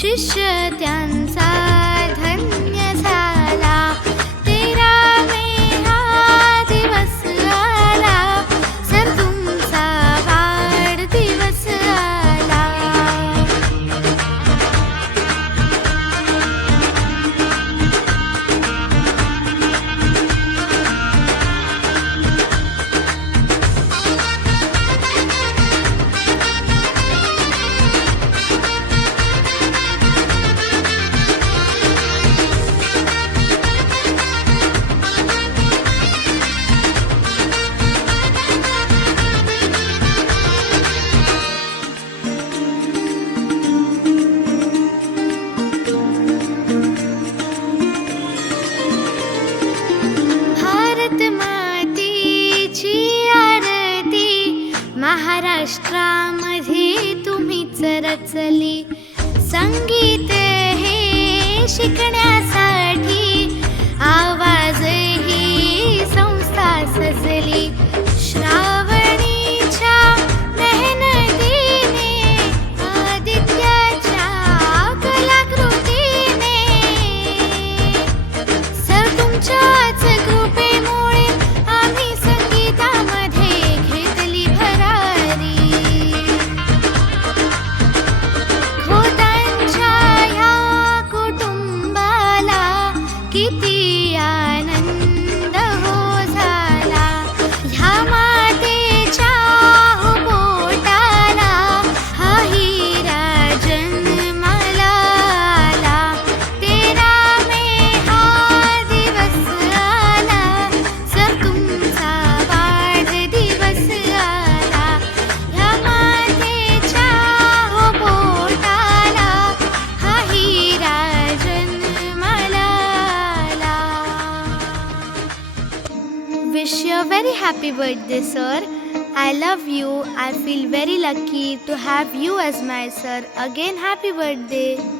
शिष्य त्यांचा धन्य झाला. 13 मे हा दिवस आला, सर तुमचा वाढदिवस आला. भारत मातेची आरती महाराष्ट्रामध्ये तुम्हीच रचली. संगीत हे शिकण्यासाठी आवाज ही संस्था सजली. श्रावणीच्या मेहनतीने आदित्याच्या कलाकृतीने सर तुमच्याच कृपेमुळे आम्ही संगीतामध्ये घेतली भरारी. खोतांच्या ह्या कुटुंबाला किती आनंद हो झाला. ह्या मातेच्या हो पोटाला हा हिरा जन्माला आला. 13 मे हा दिवस आला, सर तुमचा वाढदिवस आला. ह्या मातेच्या हो पोटाला हा हिरा जन्माला आला. Wish you a very happy birthday, sir. I love you. I feel very lucky to have you as my sir. Again, happy birthday.